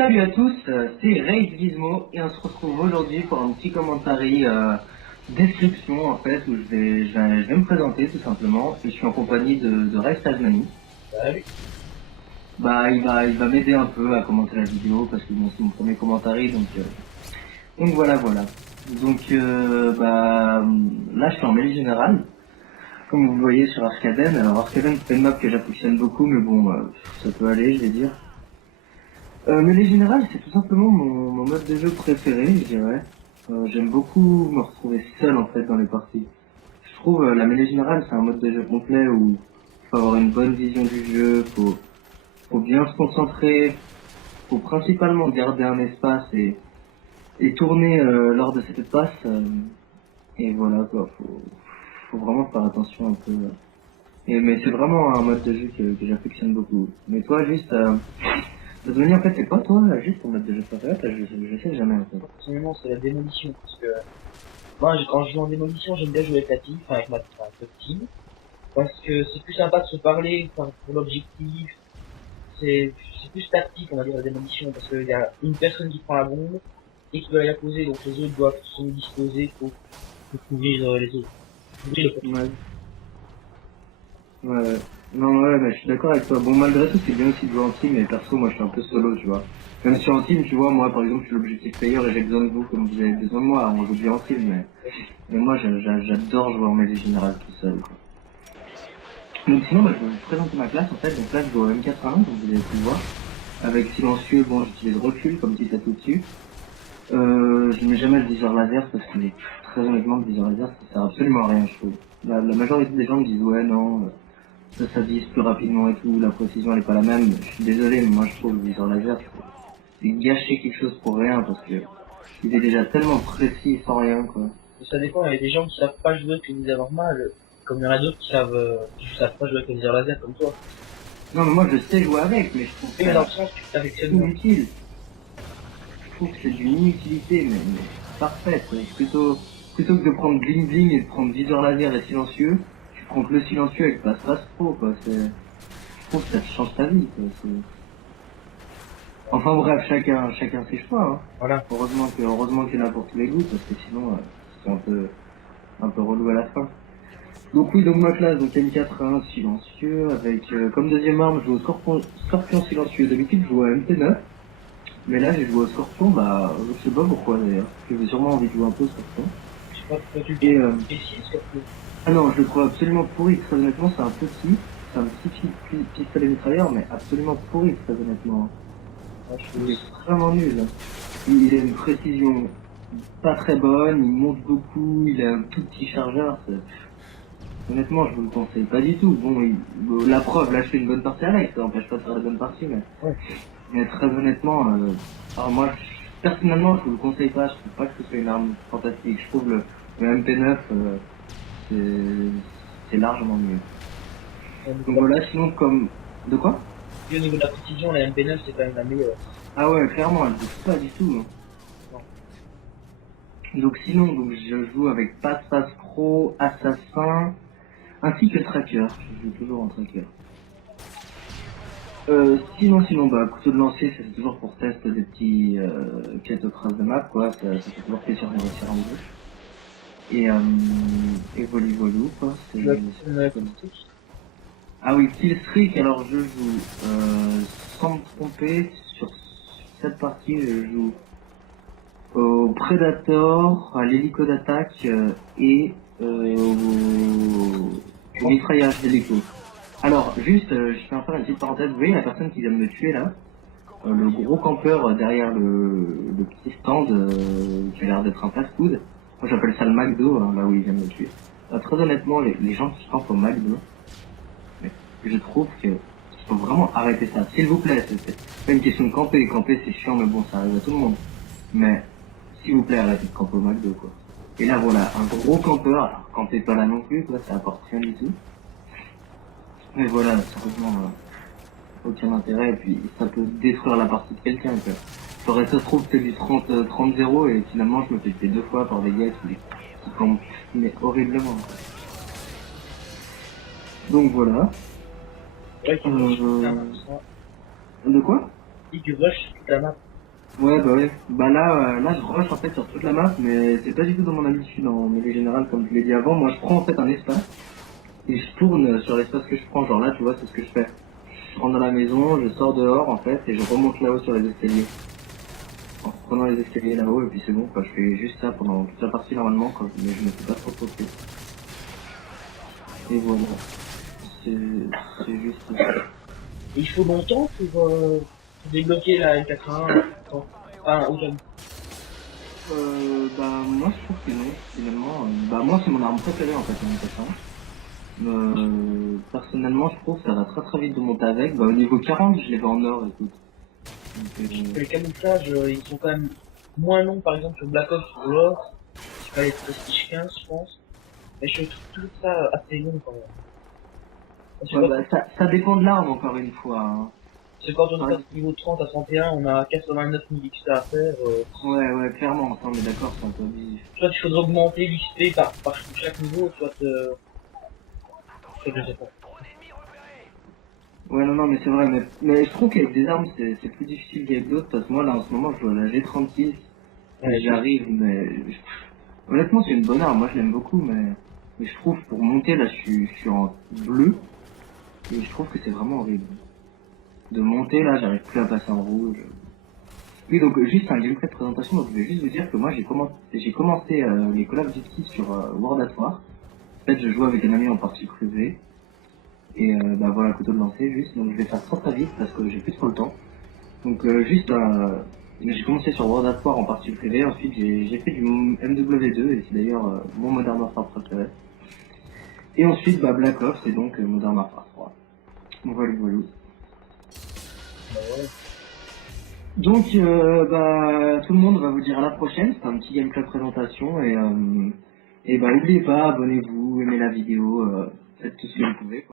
Salut à tous, c'est Raid Gizmo et on se retrouve aujourd'hui pour un petit commentaire description en fait où je vais me présenter tout simplement et je suis en compagnie de Raid Tasmanie. Salut. Bah il va m'aider un peu à commenter la vidéo parce que bon, c'est mon premier commentaire donc voilà. Donc là je suis en mêlée générale comme vous le voyez sur Arcaden. Alors Arcaden c'est une map que j'affectionne beaucoup mais bon ça peut aller je vais dire. Mêlée générale, c'est tout simplement mon mode de jeu préféré, je dirais. J'aime beaucoup me retrouver seul en fait dans les parties. Je trouve la mêlée générale, c'est un mode de jeu complet où faut avoir une bonne vision du jeu, faut bien se concentrer, faut principalement garder un espace et tourner lors de cet espace. Et voilà quoi, faut vraiment faire attention un peu. Mais c'est vraiment un mode de jeu que j'affectionne beaucoup. Mais toi, juste, de devenir en fait, c'est quoi toi, juste ton mode de jeu préféré? Je sais jamais en fait. Personnellement, c'est la démolition, parce que moi, quand je joue en démolition, j'aime bien jouer avec la team, enfin avec notre team, parce que c'est plus sympa de se parler, enfin, pour l'objectif, c'est plus tactique, on va dire, la démolition, parce qu'il y a une personne qui prend la bombe et qui doit la poser, donc les autres doivent se disposer pour couvrir les autres. Couvrir le Ouais. Ouais. Non, ouais, mais je suis d'accord avec toi. Bon, malgré tout, c'est bien aussi de jouer en team, mais perso, moi, je suis un peu solo, tu vois. Même si en team, tu vois, moi, par exemple, je suis l'objectif player et j'ai besoin de vous comme vous avez besoin de moi. On joue bien en team, mais moi, j'adore jouer en mêlée générale tout seul, quoi. Donc sinon, bah, je vais vous présenter ma classe, en fait. Donc là, je joue au M81, comme vous avez pu le voir. Avec silencieux, bon, j'utilise recul comme petit atout dessus. Je mets jamais le viseur laser parce que très honnêtement, le viseur laser, ça sert absolument à rien, je trouve. La majorité des gens me disent, ouais, non, ça vise plus rapidement et tout, la précision elle est pas la même. Je suis désolé, mais moi je trouve le viseur laser, c'est gâcher quelque chose pour rien parce que il est déjà tellement précis sans rien, quoi. Ça dépend, il y a des gens qui savent pas jouer avec les viseurs normales, comme il y en a d'autres qui savent pas jouer avec les viseurs laser comme toi. Non, mais moi je sais jouer avec, mais je trouve Et dans le ça sens, tu t'affectionnes moins. inutile. Je trouve que c'est d'une inutilité, mais parfaite. Plutôt que de prendre bling bling et de prendre viseur laser et silencieux, tu prends que le silencieux avec passe pro, quoi. Je trouve que ça te change ta vie, quoi. Enfin bref, chacun ses choix, hein. Voilà. Heureusement qu'il y en a pour tous les goûts, parce que sinon, c'est un peu relou à la fin. Donc oui, donc ma classe, donc M4A1 silencieux, avec comme deuxième arme, je joue au scorpion silencieux. D'habitude, je joue à MP9, mais là, j'ai joué au scorpion, bah, je sais pas pourquoi d'ailleurs. J'avais sûrement envie de jouer un peu au scorpion. Je sais pas pourquoi tu le Et, trouves précis, surtout. ah non, je le trouve absolument pourri, très honnêtement, c'est un petit pistolet mitrailleur, mais absolument pourri, très honnêtement. Moi, je trouve Il est aussi. vraiment nul. Il a une précision pas très bonne, il monte beaucoup, il a un tout petit chargeur. Honnêtement, je vous le conseille pas du tout. La preuve, là, je fais une bonne partie avec, ça n'empêche pas de faire la bonne partie, Ouais. mais très honnêtement, alors moi, personnellement, je vous le conseille pas. Je trouve pas que ce soit une arme fantastique. Je trouve le MP9, c'est largement mieux. Au niveau de Donc la voilà, sinon comme de quoi? au niveau de la précision, la MP9, c'est quand même la meilleure. Ah ouais, clairement, elle bouge pas du tout, hein. Non. Donc sinon, donc je joue avec Pass Pro, Assassin, ainsi que Tracker. Je joue toujours en Tracker. Sinon, bah, couteau de lancer, c'est toujours pour test des petits quêtes aux traces de map, quoi. Ça fait toujours plaisir de réussir en jeu. Et voilà, quoi. Tu vas C'est comme... acoustique. Ah oui, Killstreak, alors je joue, sans me tromper, sur cette partie, je joue au Predator, à l'hélico d'attaque et au mitraillage d'hélico. Alors, juste, je vais en faire une petite parenthèse. Vous voyez la personne qui vient de me tuer là? Le gros campeur derrière le petit stand qui a l'air d'être un fast-food. Moi j'appelle ça le McDo, hein, là où il vient de me tuer. Très honnêtement, les gens qui campent au McDo, mais je trouve qu'il faut vraiment arrêter ça. S'il vous plaît, c'est pas une question de camper. Camper c'est chiant, mais bon, ça arrive à tout le monde. Mais s'il vous plaît, arrêtez de camper au McDo, quoi. Et là voilà, un gros campeur, alors campez pas là non plus, quoi, ça apporte rien du tout. Mais voilà, sérieusement, aucun intérêt, et puis ça peut détruire la partie de quelqu'un, quoi. J'aurais ça se trouve que du 30-0 et finalement je me fais tuer deux fois par des gars qui campent, mais horriblement, quoi. Donc voilà. Ouais, tu rushes toute la map, Euh, ça. de quoi? Et tu rushes toute la map. Ouais, bah ouais. Bah là je rush en fait sur toute la map, mais c'est pas du tout dans mon habitude en milieu général, comme je l'ai dit avant. Moi, je prends en fait un espace et je tourne sur l'espace que je prends. Genre là, tu vois, c'est ce que je fais. Je rentre dans la maison, je sors dehors en fait et je remonte là-haut sur les escaliers. En prenant les escaliers là-haut et puis c'est bon quoi. Je fais juste ça pendant toute la partie normalement, quand mais je me fais pas trop chier. Et voilà. C'est c'est juste ça. Et il faut longtemps pour débloquer la M81. Enfin, aujourd'hui. Bah moi je trouve que non, finalement. Bah moi c'est mon arme préférée en fait, en passant. Personnellement je trouve que ça va très très vite de monter avec. Bah au niveau 40 je l'ai vu en or, écoute. Donc, Les camouflages, ils sont quand même moins longs, par exemple, sur Black Ops ou l'or. Il fallait être prestige 15, je pense. Mais je trouve tout ça assez long quand même. Parce que ouais quand, bah ça dépend de l'arme encore une fois, hein. parce que quand on Par passe exemple, niveau 30 à 31, on a 89 000 XP à faire. ouais clairement, ça on est d'accord, c'est un peu abusif. Soit il faudrait augmenter l'XP par chaque niveau, soit je sais pas. Ouais, non, mais c'est vrai, mais je trouve qu'avec des armes, c'est plus difficile qu'avec d'autres, parce que moi, là, en ce moment, je joue à la G36, et Ouais, j'arrive, honnêtement, c'est une bonne arme, moi, je l'aime beaucoup, mais je trouve, pour monter, là, je suis en bleu, et je trouve que c'est vraiment horrible. De monter, là, j'arrive plus à passer en rouge. Oui, donc, juste un gameplay de présentation, donc je vais juste vous dire que moi, j'ai commencé les Call of Duty sur World at War. En fait, je joue avec un ami en partie privée, et bah voilà, couteau de lancer, juste, donc je vais faire très très vite, parce que j'ai plus trop le temps. Donc j'ai commencé sur World of War en partie privée, ensuite j'ai fait du MW2 et c'est d'ailleurs mon Modern Warfare préféré. Et ensuite Black Ops et donc Modern Warfare 3. Donc voilà, voilà. bah ouais. Donc tout le monde va vous dire à la prochaine, c'est un petit gameplay présentation et bah n'oubliez pas, abonnez-vous, aimez la vidéo, faites tout ce que vous pouvez.